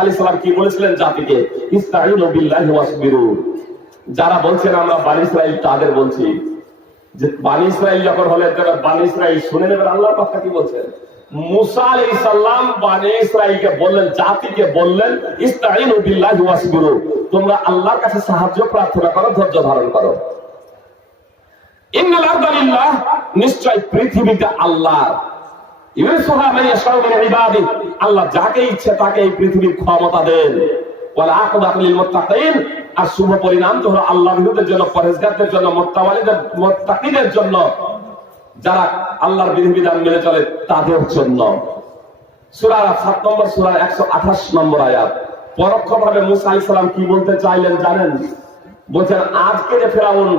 আলী জাতিকে? যারা বলছেন, আমরা তাদের বলছি? যে যখন ইসরাইল শুনে নেবেন, আল্লাহর কথা কি বলছেন? মুসা বানি ইসরাইলকে বললেন, জাতিকে বললেন তোমরা আল্লাহর কাছে সাহায্য, প্রার্থনা করো, ধৈর্য ধারণ করো। নিশ্চয় পৃথিবীটা আল্লাহর ইউসুহা আল্লাহ যাকে ইচ্ছে তাকে এই পৃথিবীর ক্ষমতা দেন। আর শুভ পরিণাম তো হলো আল্লাহ জন্য জন্য, মুত্তাওয়ালিদের, মুত্তাকিদের জন্য, যারা আল্লাহর বিধিবিধান মেনে চলে তাদের জন্য। সূরা 7 নম্বর সুরার একশো আঠাশ নম্বর আয়াত। পরোক্ষভাবে মুসা আলাইহিস সালাম কি বলতে চাইলেন জানেন? বলছেন আজকে যে ফেরাউন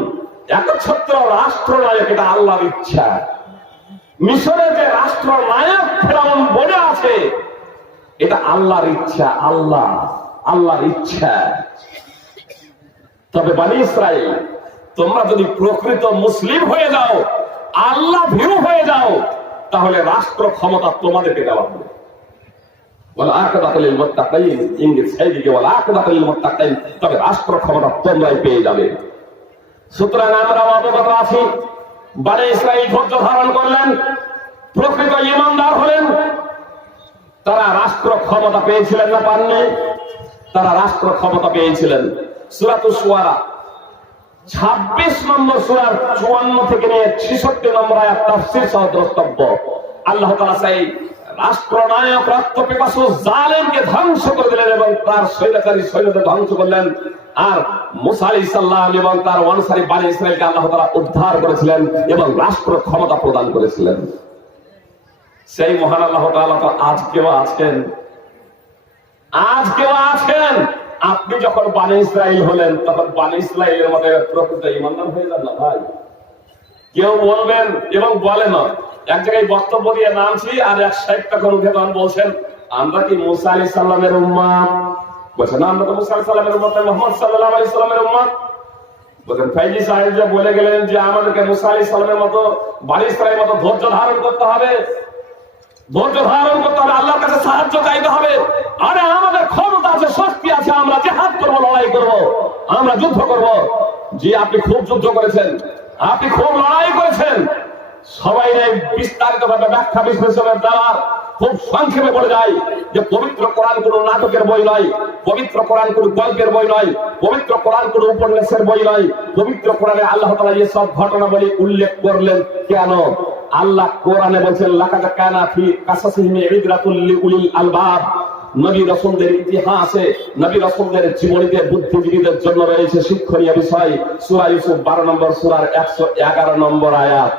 একচ্ছত্র রাষ্ট্রনায়ক, এটা আল্লাহর ইচ্ছা। মিশরের যে রাষ্ট্র নায়ক ফেরাউন বলে আছে এটা আল্লাহর ইচ্ছা, আল্লাহ, আল্লাহর ইচ্ছা। তবে বানি ইসরায়েল, তোমরা যদি প্রকৃত মুসলিম হয়ে যাও, আল্লাহ ভিউ হয়ে যাও, তাহলে রাষ্ট্র ক্ষমতা তোমাদেরকে দেওয়া হবে। ধারণ করলেন, প্রকৃত ইমানদার হলেন তারা রাষ্ট্র ক্ষমতা পেয়েছিলেন না পাননি। তারা রাষ্ট্র ক্ষমতা পেয়েছিলেন। সুরাতু সুয়ারা। ছাব্বিশ নম্বর সুরার চুয়ান্ন থেকে নিয়ে ছেষট্টি নম্বর আয়াত তাফসির সহ দ্রষ্টব্য। আল্লাহ তাআলা সেই রাষ্ট্রনায়ক রক্তপিপাসু জালেমকে ধ্বংস করে দিলেন এবং তার সৈন্যকারী সৈন্যদের ধ্বংস করলেন। আর মুসা আলাইহিস এবং তার অনুসারী বানি ইসরায়েলকে আল্লাহ তাআলা উদ্ধার করেছিলেন এবং রাষ্ট্র ক্ষমতা প্রদান করেছিলেন। সেই মহান আল্লাহ তাআলা তো আজকেও আছেন? আজকেও আছেন? আপনি যখন বানি ইসরায়েল হলেন, তখন বানি ইসরায়েলের মতো প্রকৃত ইমানদার হয়ে যান না ভাই। কেউ বলবেন এবং বলে না। এক জায়গায় বক্তব্য দিয়ে নামছি আর এক সাহেব তখন উঠে তখন বলছেন, আমরা কি মুসা আলী সাল্লামের উম্মাদ বলছেন আমরা তো মুসা আলী সাল্লামের উম্মাদ মোহাম্মদ সাল্লাহ আলী সাল্লামের উম্মাদ বলছেন, ফাইজি সাহেব যে বলে গেলেন যে আমাদেরকে মুসা আলী সাল্লামের মতো ইসরায়েলের মতো ধৈর্য ধারণ করতে হবে ধৈর্য ধারণ করতে হবে আল্লাহর কাছে সাহায্য চাইতে হবে। আরে, আমাদের ক্ষমতা আছে শক্তি আছে, আমরা জেহাদ করব, লড়াই করব, আমরা যুদ্ধ করব। জি, আপনি খুব যুদ্ধ করেছেন। আপনি খুব লড়াই করেছেন। সবাই বিস্তারিত ভাবে ব্যাখ্যা বিশ্লেষণের দ্বারা খুব সংক্ষেপে বলে যায় যে, পবিত্র কোরআন কোন নাটকের বই নয়, পবিত্র কোরআন কোন গল্পের বই নয়, পবিত্র কোরআন কোন উপন্যাসের বই নয়, পবিত্র কোরআনে আল্লাহ তালা এসব ঘটনা বলে উল্লেখ করলেন কেন? আল্লাহ কোরআনে বলছেন, লাকাদ কানা ফি কাসাসিহিম ইবরাতুল লিউলিল আলবাব। নবী রাসূলদের ইতিহাসে, নবী রাসূলদের জীবনীতে বুদ্ধিজীবীদের জন্য রয়েছে শিক্ষণীয় বিষয়, সূরা ইউসুফ 12 নম্বর, সূরার 111 নম্বর আয়াত।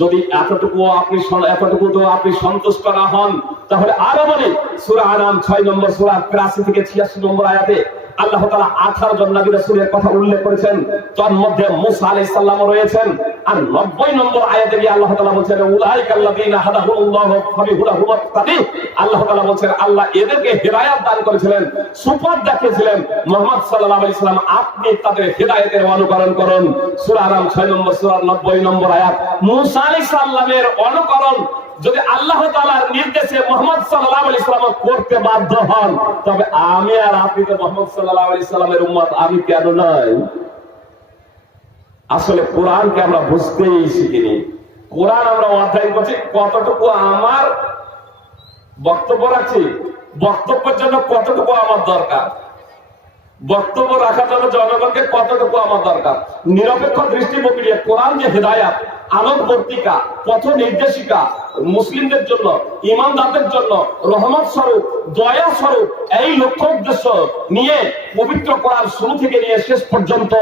যদি এতটুকু আপনি এতটুকু তো আপনি সন্তুষ্ট না হন, তাহলে আরও বলি, সুরা আনাম ছয় নম্বর, সুরা 83 থেকে 86 নম্বর আয়াতে আল্লাহ তাআলা 18 জন নবী রাসূলের কথা উল্লেখ করেছেন। তার মধ্যে মুসা আলাইহিস সালাম রয়েছেন। আর 90 নম্বর আয়াতে গিয়ে আল্লাহ হাদাহুল্লাহু ফাবিহুদাহু মুক্তাদি আল্লাহ তাআলা বলেন আল্লাহ এদেরকে হেদায়েত দান করেছিলেন, সুপথ দেখিয়েছিলেন। মুহাম্মদ সাল্লাল্লাহু আলাইহি সাল্লাম, আপনি তাদের হেদায়েতের অনুকরণ করুন। সূরা আনাম 6 নম্বর, সূরা 90 নম্বর আয়াত। মুসা আলাইহিস সালামের অনুকরণ যদি আল্লাহ তাআলার নির্দেশে মোহাম্মদ সাল্লাল্লাহু আলাইহি সাল্লাম করতে বাধ্য হন, তবে আমি আর আপনি তো মোহাম্মদ সাল্লাল্লাহু আলাইহি সাল্লামের উম্মত, আমি কেন নয় আসলে কোরআনকে আমরা বুঝতেই শিখিনি। কোরআন আমরা অধ্যয়ন করছি, কতটুকু আমার বক্তব্য রাখছি, বক্তব্যের জন্য কতটুকু আমার দরকার? বক্তব্য রাখার জন্য জনগণকে কতটুকু আমার দরকার? নিরপেক্ষ দৃষ্টি নিয়ে কোরআন যে হেদায়াত, আলোকবর্তিকা পথ নির্দেশিকা মুসলিমদের জন্য, ইমানদারদের জন্য রহমত স্বরূপ, দয়া স্বরূপ, এই লক্ষ্য উদ্দেশ্য নিয়ে পবিত্র কোরআন শুরু থেকে নিয়ে শেষ পর্যন্ত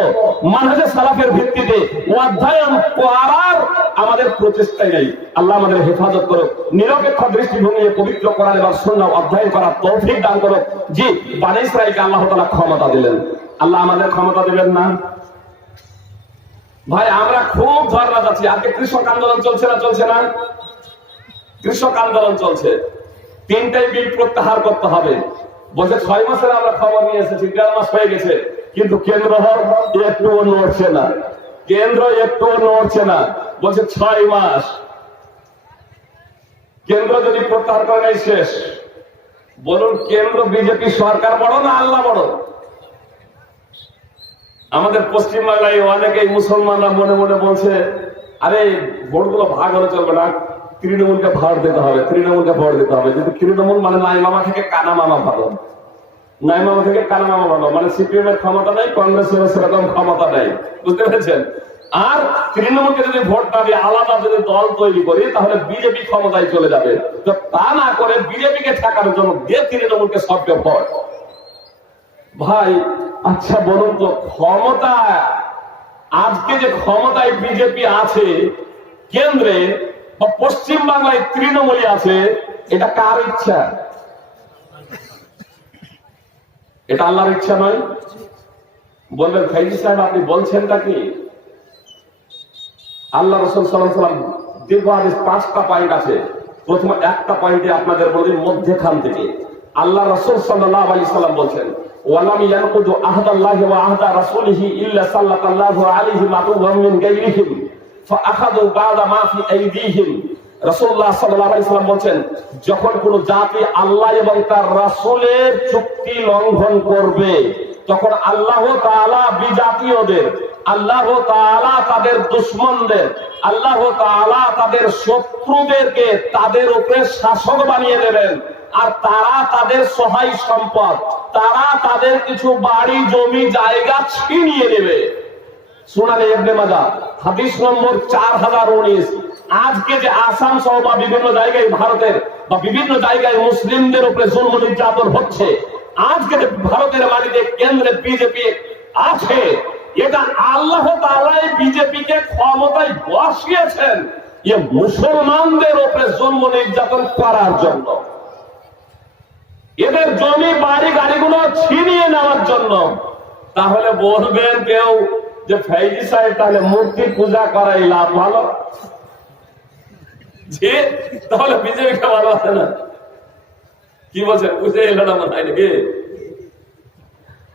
মানহাজে সালাফের ভিত্তিতে অধ্যয়ন করার আমাদের প্রচেষ্টাই নেই। আল্লাহ আমাদের হেফাজত করুক, নিরপেক্ষ দৃষ্টিভঙ্গি পবিত্র কোরআন এবং সুন্নাহ অধ্যয়ন করার তৌফিক দান করুক। জি, বানি ইসরাইলকে আল্লাহ তাআলা ক্ষমতা দিলেন। আল্লাহ আমাদের ক্ষমতা দিবেন না? ভাই, আমরা খুব ধর্ণা যাচ্ছি আজকে কৃষক আন্দোলন চলছে না চলছে না? কৃষক আন্দোলন চলছে। তিনটাই বিল প্রত্যাহার করতে হবে। বলছে ছয় মাসের আমরা খবর নিয়ে এসেছি, দেড় মাস হয়ে গেছে, কিন্তু কেন্দ্র একটুও নড়ছে না। কেন্দ্র একটুও নড়ছে না। বলছে ছয় মাস। কেন্দ্র যদি প্রত্যাহার করে নেয় শেষ। বলুন, কেন্দ্র বিজেপি সরকার বড় না আল্লাহ বড়? আমাদের পশ্চিমবাংলায় অনেকেই মুসলমানরা মনে মনে বলছে, আরে ভোটগুলো ভাগ হলে চলবে না। তৃণমূলকে ভোট দিতে হবে, তৃণমূলকে ভোট দিতে হবে। যদি তৃণমূল মানে নাই মামা থেকে কানা মামা ভালো। নাই মামা থেকে কানা মামা ভালো মানে সিপিএম এর ক্ষমতা নেই, কংগ্রেসের সেরকম ক্ষমতা নেই। বুঝতে পেরেছেন? আর তৃণমূলকে যদি ভোট না দিয়ে আলাদা যদি দল তৈরি করি, তাহলে বিজেপি ক্ষমতায় চলে যাবে। তো তা না করে বিজেপিকে ঠেকানোর জন্য দিয়ে তৃণমূলকে সবকে ভোট? ভাই আচ্ছা বলুন তো, ক্ষমতা, আজকে যে ক্ষমতায় বিজেপি আছে, কেন্দ্রে পশ্চিম বাংলায় তৃণমূলী আছে, এটা কার ইচ্ছা? এটা আল্লাহর ইচ্ছা নয়? বলবেন ফাইজি সাহেব, আপনি বলছেনটা কি? আল্লাহ রসুল সাল্লাম দীর্ঘ হাদিস পাঁচটা পয়েন্ট আছে। প্রথম একটা পয়েন্টে আপনাদের বলি মধ্যখান থেকে। আল্লাহ রসুল সাল্লাহ আলী সাল্লাম বলছেন, ওয়ালাম ইয়ানকুদু আহদাল্লাহি ওয়া আহদা রাসূলিহি ইল্লা সাল্লাল্লাহু আলাইহি মাতুবাম মিন গায়রিহিম যখন কোন জাতি আল্লাহ এবং তার চুক্তি লঙ্ঘন করবে, তখন আল্লাহ বিজাতীয়দের, আল্লাহ তাদের আল্লাহ তাদের শত্রুদেরকে তাদের উপরে শাসক বানিয়ে দেবেন। আর তারা তাদের সহায় সম্পদ, তারা তাদের কিছু বাড়ি, জমি, জায়গা ছিনিয়ে নেবে। শুনানি এবনে মাজা। হাদিস নম্বর চার হাজার উনিশ। আজকে যে আসাম সহ বা বিভিন্ন জায়গায় ভারতের বা বিভিন্ন জায়গায় মুসলিমদের উপরে নির্যাতন হচ্ছে, আজকে ভারতের মাটিতে কেন্দ্রে বিজেপি আছে, এটা আল্লাহ তালাই ক্ষমতায় বসিয়েছেন এ মুসলমানদের উপরে জন্ম নির্যাতন করার জন্য। এদের জমি, বাড়ি, গাড়িগুলো ছিনিয়ে নেওয়ার জন্য। তাহলে বলবেন কেউ যে ফেজি সাহেব তাহলে মূর্তি পূজা করাই লাভ ভালো? যে তাহলে বিজেপিকে ভালো আছে না। কি বলছেন, বুঝে এলো না মনে হয় নাকি?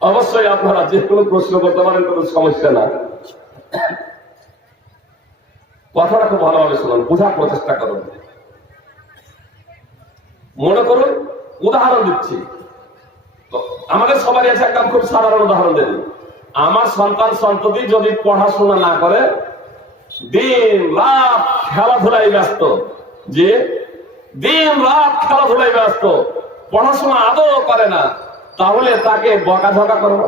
অবশ্যই আপনারা যে কোনো প্রশ্ন করতে পারেন, কোনো সমস্যা না কথাটা খুব ভালোভাবে শুনুন, বোঝার প্রচেষ্টা করুন। মনে করুন, উদাহরণ দিচ্ছি। আমাদের সবারই আছে একটা খুব সাধারণ উদাহরণ দেন। আমার সন্তান সন্ততি যদি পড়াশোনা না করে, দিন রাত খেলাধুলায় ব্যস্ত। যে দিন রাত খেলাধুলায় ব্যস্ত, পড়াশোনা আদৌ করে না, তাহলে তাকে বকাঝকা করব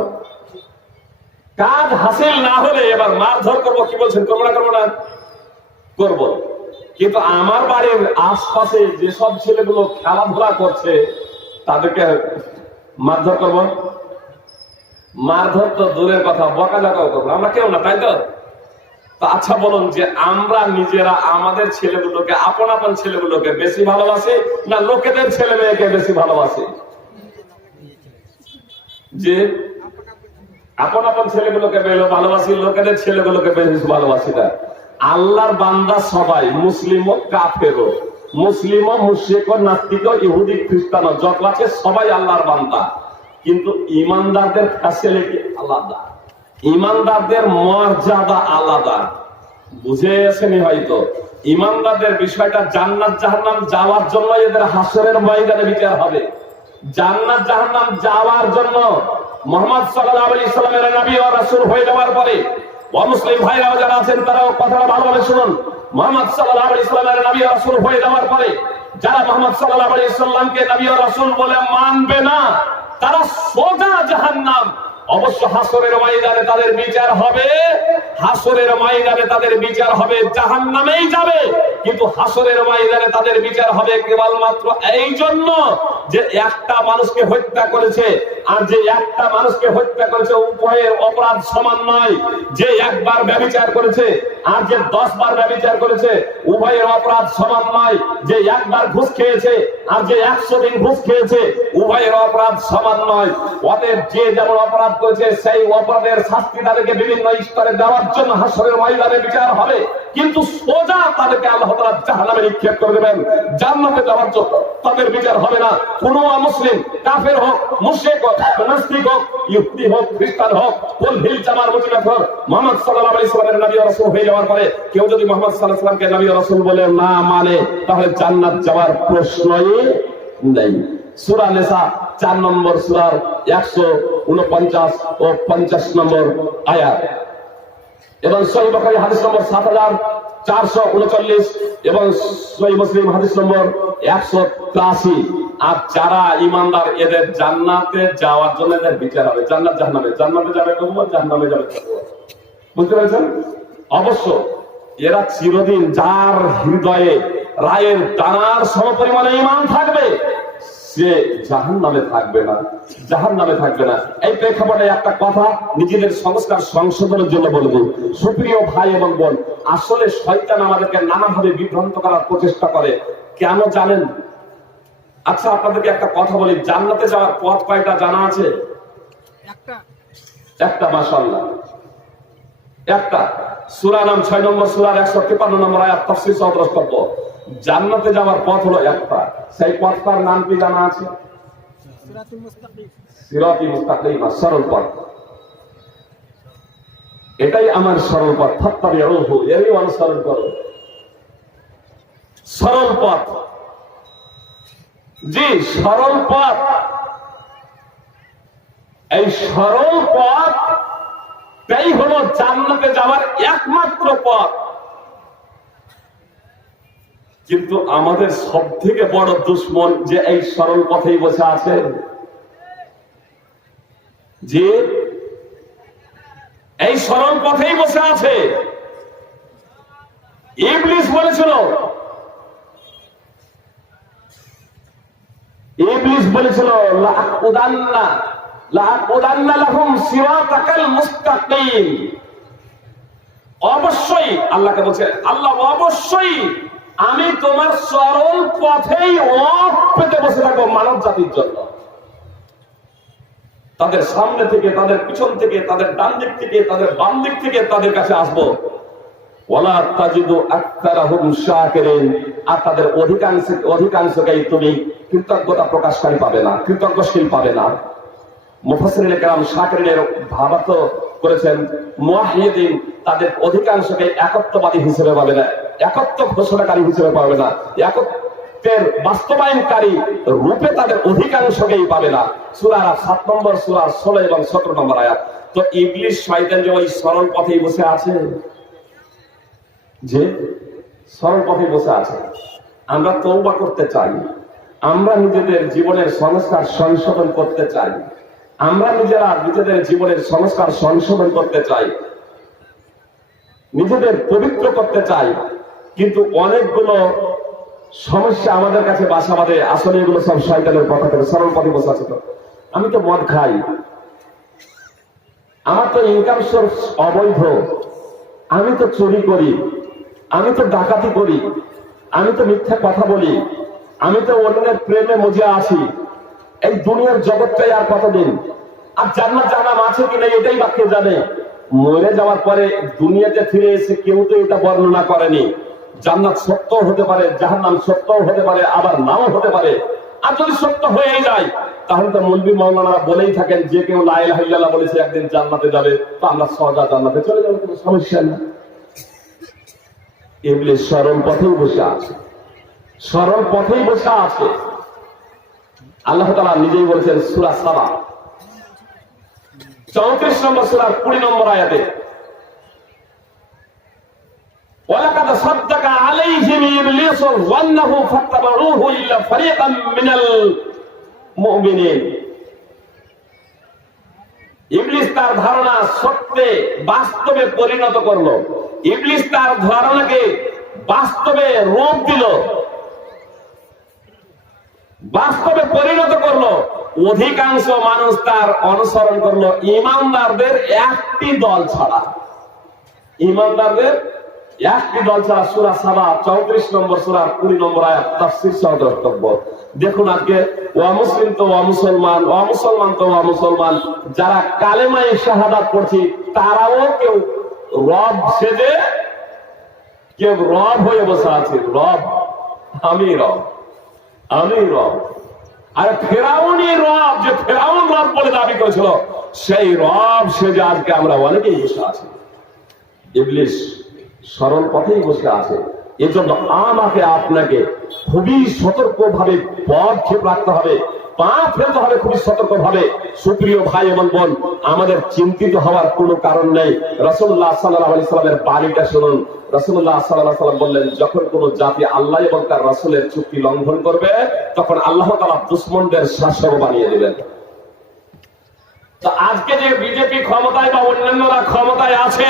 কাজ হাসিল না হলে এবার মারধর করব, কি বলছেন, করব না করব না? করব। কিন্তু আমার বাড়ির আশপাশে যেসব ছেলেগুলো খেলাধুলা করছে, তাদেরকে মারধর করব? মারধর তো দূরের কথা, বকাঝকাও করব। আমরা কেউ না, তাই তো? আচ্ছা বলুন যে আমরা নিজেরা আমাদের ছেলেগুলোকে, আপন আপন ছেলেগুলোকে বেশি ভালোবাসি না লোকেদের ছেলে মেয়েকে বেশি ভালোবাসি? যে আপন আপন ছেলেগুলোকে ভালোবাসি, লোকেদের ছেলেগুলোকে বেশি ভালোবাসি না। আল্লাহর বান্দা সবাই, মুসলিম ও কাফের মুসলিম ও মুশ্রিক ও নাস্তিক ইহুদি, খ্রিস্টান যত আছে সবাই আল্লাহর বান্দা। কিন্তু ইমানদারদের ফ্যাসিলিটি আলাদা। ইমানদারদের মর্যাদা আলাদা। বুঝে আসেনি হয়তো। ইমানদারদের বিষয়টা জান্নাত জাহান্নাম যাওয়ার জন্য এদের হাসরের ময়দানে বিচার হবে। জান্নাত জাহান্নাম যাওয়ার জন্য মোহাম্মদ সাল্লাল্লাহু আলাইহি সাল্লামের নবী ও রাসূল হয়ে যাওয়ার পরে অমুসলিম ভাইরাও যারা আছেন তারাও কথাটা ভালোভাবে শুনুন। মোহাম্মদ সাল্লাল্লাহু আলাইহি সাল্লামের নবী ও রাসূল হয়ে যাওয়ার পরে যারা মোহাম্মদ সাল্লাল্লাহু আলাইহি সাল্লামকে নবী ও রাসূল বলে মানবে না তারা সোজা জাহান্নাম। অবশ্য হাসরের ময়দানে তাদের বিচার হবে, হাসরের ময়দানে তাদের বিচার হবে জাহান নামেই যাবে। কিন্তু হাসরের ময়দানে তাদের বিচার হবে কেবলমাত্র এই জন্য যে একটা মানুষকে হত্যা করেছে। আর যে একটা মানুষকে হত্যা করেছে উভয়ের অপরাধ সমান নয়, যে একবার ব্যবচার করেছে আর যে দশ বার ব্যবচার করেছে, উভয়ের অপরাধ সমান নয়। যে একবার ঘুষ খেয়েছে আর যে একশো দিন ঘুষ খেয়েছে, উভয়ের অপরাধ সমান নয়। অতএব যে যেমন অপরাধ করেছে, সেই অপরাধের শাস্তি তাদেরকে বিভিন্ন স্তরে দেওয়ার জন্য হাসরের ময়দানে বিচার হবে। কিন্তু সোজা তাদেরকে আল্লাহ তাআলা জাহান্নামে নিক্ষেপ করে দেবেন। জান্নাতে যাওয়ার জন্য তাদের বিচার হবে না। কোন মুসলিম কাফের হোক, মুশরিক হোক নাস্তিক হোক ইহুদি হোক, খ্রিস্টান হোক, কোন হিল জামার মুজিবাত হোক মোহাম্মদ সাল্লাল্লাহু আলাইহি সাল্লামের নবী ও রাসূল হয়ে যাওয়ার পরে কেউ যদি মোহাম্মদ সাল্লাল্লাহু আলাইহি সাল্লামকে নবী ও রাসূল বলে না মানে তাহলে জান্নাত যাওয়ার প্রশ্নই নেই। সুরা নেশা চার নম্বর সুরার একশো উনপঞ্চাশ ও পঞ্চাশ নম্বর আয়াত। এবং সহি বখারি হাদিস নম্বর সাত হাজার চারশো উনচল্লিশ এবং সহি মুসলিম হাদিস নম্বর একশো তিরাশি। আর যারা ইমানদার, এদের জান্নাতে যাওয়ার জন্য এদের বিচার হবে। জান্নাত জাহান্নামে। জান্নাতে যাবে কবুল জাহান্নামে যাবে বুঝতে পেরেছেন? অবশ্য এরা চিরদিন যার হৃদয়ে রায়ের দানার সমপরিমাণে ইমান থাকবে, সে জাহান নামে থাকবে না। জাহান নামে থাকবে না। এই প্রেক্ষাপটে একটা কথা নিজেদের সংস্কার সংশোধনের জন্য বলব। সুপ্রিয় ভাই এবং বোন, আসলে শয়তান আমাদেরকে নানাভাবে বিভ্রান্ত করার প্রচেষ্টা করে। কেন জানেন? আচ্ছা আপনাদেরকে একটা কথা বলি। জান্নাতে যাওয়ার পথ কয়টা জানা আছে? একটা। একটা মাসাল্লাহ একটা। সুরা নাম ছয় নম্বর সুরার একশো তিপ্পান্ন নম্বর আয়াত তফসিল সহ দ্রষ্টব্য। জান্নাতে যাওয়ার পথ হলো একটা। সেই পথটার নাম কি জানা আছে? সিরাতুল মুস্তাকিম। সিরাতি মুস্তাকিমা সরল পথ। এটাই আমার সরল পথ। ফাত্তাবিউহু এরই অনুসরণ করো। সরল পথ। জি সরল পথ, এই সরল পথ, তাই হলো জান্নাতে যাওয়ার একমাত্র পথ। কিন্তু আমাদের সব থেকে বড় দুশ্মন যে এই সরল পথেই বসে আছে, যে এই সরল পথেই বসে আছে। ইংলিশ বলেছিল ইবলিস বলেছিল লাকুদান্না লাকুদান্না লাহুম সিরাতাকাল মুস্তাকিম। অবশ্যই আল্লাহকে বলছে, আল্লাহ, অবশ্যই আমি তোমার সরল পথেই অফ পেতে বসে থাকব মানব জাতির জন্য। তাদের সামনে থেকে, তাদের পিছন থেকে, তাদের ডান দিক থেকে, তাদের বাম দিক থেকে তাদের কাছে আসব। ওয়ালা তাজিদু আর তাদের অধিকাংশ, অধিকাংশকেই তুমি কৃতজ্ঞতা পাবে না, কৃতজ্ঞশীল পাবে না। করেছেন তাদের অধিকাংশকে একত্ববাদী হিসেবে পাবে না, একত্ব ঘোষণাকারী হিসেবে পাবে না। একত্বের বাস্তবায়নকারী রূপে তাদের অধিকাংশকেই পাবে না। সূরা সাত নম্বর, সূরা ষোলো এবং সতেরো নম্বর আয়াত। তো ইংলিশ শয়তান ওই সরল পথেই বসে আছে? যে সরল পথে বসে আছে। আমরা তৌবা করতে চাই। আমরা নিজেদের জীবনের সংস্কার সংশোধন করতে চাই। আমরা নিজেরা নিজেদের জীবনের সংস্কার সংশোধন করতে চাই। নিজেদের পবিত্র করতে চাই। কিন্তু অনেকগুলো সমস্যা আমাদের কাছে বাসা বাঁধে আসলে এগুলো সব শয়তানের কথা থেকে সরল পথে বসে আছে তো। আমি তো মদ খাই। আমার তো ইনকাম সোর্স অবৈধ। আমি তো চুরি করি। আমি তো ডাকাতি করি। আমি তো মিথ্যা কথা বলি। আমি তো অন্যের প্রেমে মজে আসি এই দুনিয়ার জগৎটাই আর কতদিন? আর জান্নাত জানাম আছে কি নেই এটাই বাক্য জানে? মরে যাওয়ার পরে দুনিয়াতে ফিরে এসে কেউ তো এটা বর্ণনা করেনি। জান্নাত সত্য হতে পারে, জাহান্নাম সত্য হতে পারে, আবার নাও হতে পারে। আর যদি সত্য হয়েই যায়, তাহলে তো মৌলবী মৌলানারা বলেই থাকেন, যে কেউ লাইল হাইল্লাহ বলেছে একদিন জান্নাতে যাবে, তো আমরা সজা জান্নাতে চলে যাব, কোনো সমস্যা নেই। এগুলি সরল পথেই বসে আছে সরল পথেই বসে আছে আল্লাহ তালা নিজেই বলেছেন সুরা সাবা চৌত্রিশ নম্বর সুরার কুড়ি নম্বর আয়াতে ولقد صدق عليهم إبليس ظنه فاتبعوه إلا فريقا من المؤمنين ইবলিস তার ধারণা সত্যে বাস্তবে পরিণত করলো ইবলিস তার ধারণাকে বাস্তবে রূপ দিল। বাস্তবে পরিণত করল। অধিকাংশ মানুষ তার অনুসরণ করল। ইমানদারদের একটি দল ছাড়া। ইমানদারদের একটি দল ছাড়া সুরা সাবা, চৌত্রিশ নম্বর সুরা, কুড়ি নম্বর আয়াত, তাফসির সহ দ্রষ্টব্য দেখুন আজকে ওয়া মুসলিম তো ওয়া মুসলমান ওয়া মুসলমান তো ওয়া মুসলমান, যারা কালেমাই শাহাদাত পড়ছি, তারাও কেউ রব সেজে কেউ রব হয়ে বসে আছে। রব, আমি রব আমি রব। আর ফেরাউনই রব, যে ফেরাউন রব বলে দাবি করেছিল, সেই রব সেজে আজকে আমরা অনেকেই বসে আছি। ইবলিশ সরল পথেই বসে আছে। এজন্য আমাকে আপনাকে খুবই সতর্ক ভাবে পদক্ষেপ রাখতে হবে। পা ফেলতে হবে, খুবই সতর্ক ভাবে সুপ্রিয় ভাই এবং বোন, আমাদের চিন্তিত হওয়ার কোনো কারণ নেই। রসুল্লাহ সাল্লাহ বাণীটা শুনুন। রসুল্লাহ সাল্লাহ সাল্লাম বললেন, যখন কোন জাতি আল্লাহ এবং তার রসুলের চুক্তি লঙ্ঘন করবে, তখন আল্লাহ তালা দুশ্মনদের শাসক বানিয়ে দেবেন। আজকে যে বিজেপি ক্ষমতায় বা অন্যান্যরা ক্ষমতায় আছে